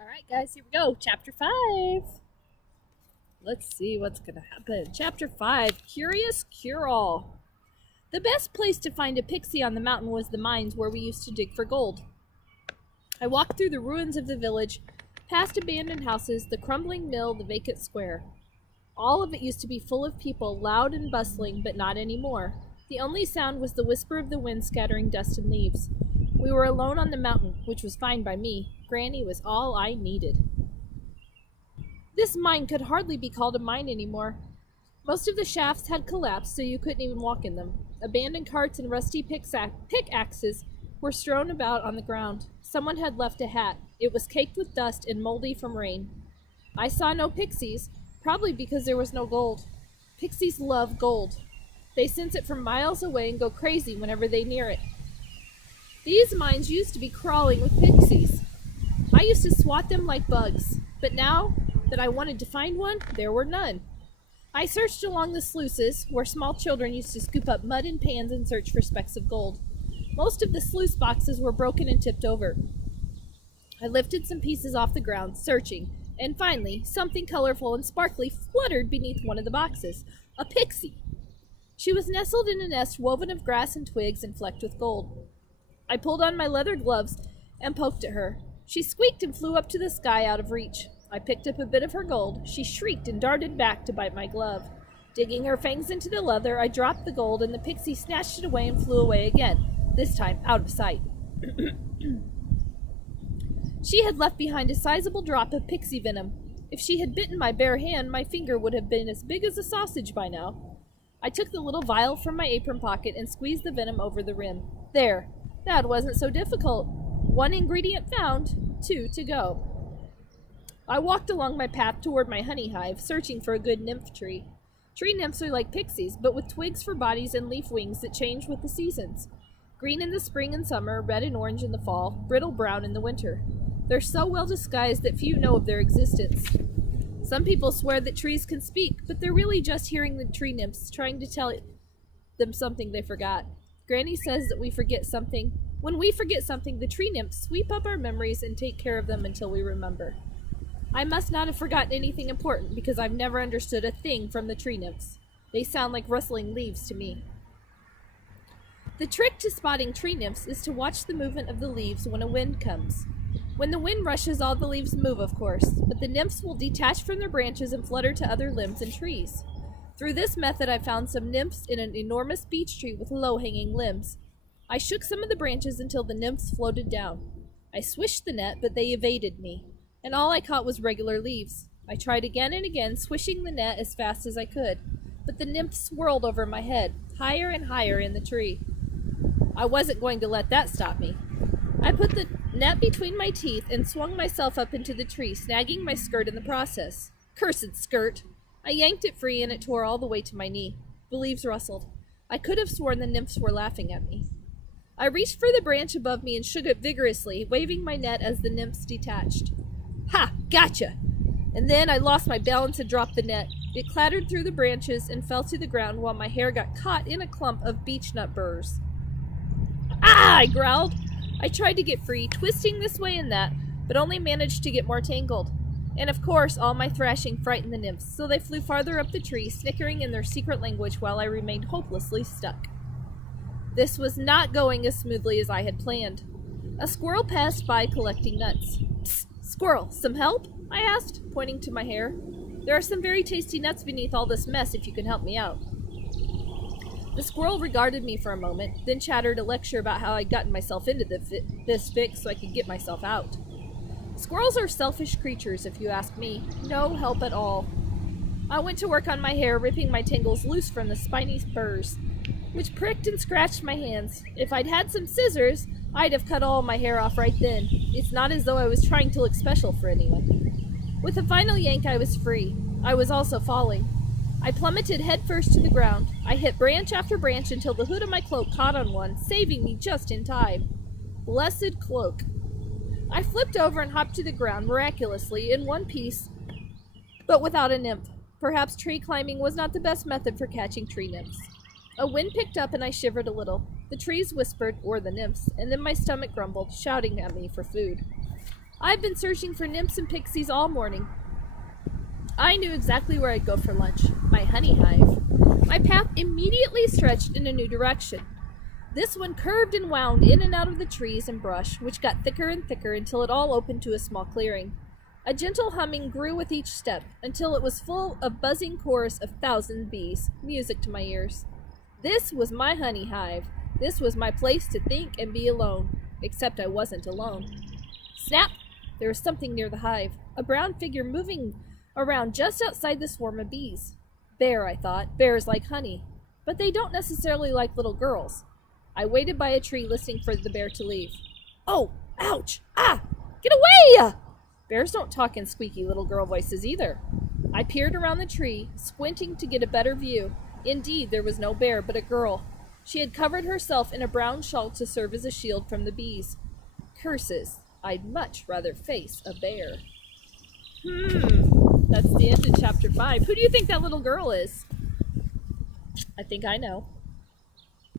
Alright, guys, here we go. Chapter 5. Let's see what's going to happen. Chapter 5 Curious Cure All. The best place to find a pixie on the mountain was the mines where we used to dig for gold. I walked through the ruins of the village, past abandoned houses, the crumbling mill, the vacant square. All of it used to be full of people, loud and bustling, but not anymore. The only sound was the whisper of the wind scattering dust and leaves. We were alone on the mountain, which was fine by me. Granny was all I needed. This mine could hardly be called a mine anymore. Most of the shafts had collapsed, so you couldn't even walk in them. Abandoned carts and rusty pickaxes were strewn about on the ground. Someone had left a hat. It was caked with dust and moldy from rain. I saw no pixies, probably because there was no gold. Pixies love gold. They sense it from miles away and go crazy whenever they near it. These mines used to be crawling with pixies. I used to swat them like bugs, but now that I wanted to find one, there were none. I searched along the sluices, where small children used to scoop up mud in pans and search for specks of gold. Most of the sluice boxes were broken and tipped over. I lifted some pieces off the ground, searching, and finally, something colorful and sparkly fluttered beneath one of the boxes. A pixie! She was nestled in a nest woven of grass and twigs and flecked with gold. I pulled on my leather gloves and poked at her. She squeaked and flew up to the sky out of reach. I picked up a bit of her gold. She shrieked and darted back to bite my glove. Digging her fangs into the leather, I dropped the gold and the pixie snatched it away and flew away again, this time out of sight. She had left behind a sizable drop of pixie venom. If she had bitten my bare hand, my finger would have been as big as a sausage by now. I took the little vial from my apron pocket and squeezed the venom over the rim. There. That wasn't so difficult. One ingredient found, 2 to go. I walked along my path toward my honey hive, searching for a good nymph tree. Tree nymphs are like pixies, but with twigs for bodies and leaf wings that change with the seasons. Green in the spring and summer, red and orange in the fall, brittle brown in the winter. They're so well disguised that few know of their existence. Some people swear that trees can speak, but they're really just hearing the tree nymphs trying to tell them something they forgot. Granny says that we forget something. When we forget something, the tree nymphs sweep up our memories and take care of them until we remember. I must not have forgotten anything important because I've never understood a thing from the tree nymphs. They sound like rustling leaves to me. The trick to spotting tree nymphs is to watch the movement of the leaves when a wind comes. When the wind rushes, all the leaves move, of course, but the nymphs will detach from their branches and flutter to other limbs and trees. Through this method, I found some nymphs in an enormous beech tree with low-hanging limbs. I shook some of the branches until the nymphs floated down. I swished the net, but they evaded me, and all I caught was regular leaves. I tried again and again, swishing the net as fast as I could, but the nymphs swirled over my head, higher and higher in the tree. I wasn't going to let that stop me. I put the net between my teeth and swung myself up into the tree, snagging my skirt in the process. Cursed skirt! I yanked it free and it tore all the way to my knee. The leaves rustled. I could have sworn the nymphs were laughing at me. I reached for the branch above me and shook it vigorously, waving my net as the nymphs detached. Ha! Gotcha! And then I lost my balance and dropped the net. It clattered through the branches and fell to the ground while my hair got caught in a clump of beechnut burrs. Ah! I growled. I tried to get free, twisting this way and that, but only managed to get more tangled. And of course, all my thrashing frightened the nymphs, so they flew farther up the tree, snickering in their secret language while I remained hopelessly stuck. This was not going as smoothly as I had planned. A squirrel passed by collecting nuts. Psst, squirrel, some help? I asked, pointing to my hair. There are some very tasty nuts beneath all this mess if you can help me out. The squirrel regarded me for a moment, then chattered a lecture about how I'd gotten myself into this fix so I could get myself out. Squirrels are selfish creatures, if you ask me. No help at all. I went to work on my hair, ripping my tangles loose from the spiny spurs, which pricked and scratched my hands. If I'd had some scissors, I'd have cut all my hair off right then. It's not as though I was trying to look special for anyone. With a final yank, I was free. I was also falling. I plummeted headfirst to the ground. I hit branch after branch until the hood of my cloak caught on one, saving me just in time. Blessed cloak. I flipped over and hopped to the ground miraculously in one piece, but without a nymph. Perhaps tree climbing was not the best method for catching tree nymphs. A wind picked up and I shivered a little. The trees whispered, or the nymphs, and then my stomach grumbled, shouting at me for food. I've been searching for nymphs and pixies all morning. I knew exactly where I'd go for lunch, my honey hive. My path immediately stretched in a new direction. This one curved and wound in and out of the trees and brush, which got thicker and thicker until it all opened to a small clearing. A gentle humming grew with each step, until it was full of buzzing chorus of 1,000 bees, music to my ears. This was my honey hive. This was my place to think and be alone, except I wasn't alone. Snap! There was something near the hive, a brown figure moving around just outside the swarm of bees. Bear, I thought. Bears like honey. But they don't necessarily like little girls. I waited by a tree listening for the bear to leave. Oh! Ouch! Ah! Get away! Bears don't talk in squeaky little girl voices either. I peered around the tree, squinting to get a better view. Indeed, there was no bear, but a girl. She had covered herself in a brown shawl to serve as a shield from the bees. Curses. I'd much rather face a bear. That's the end of chapter 5. Who do you think that little girl is? I think I know.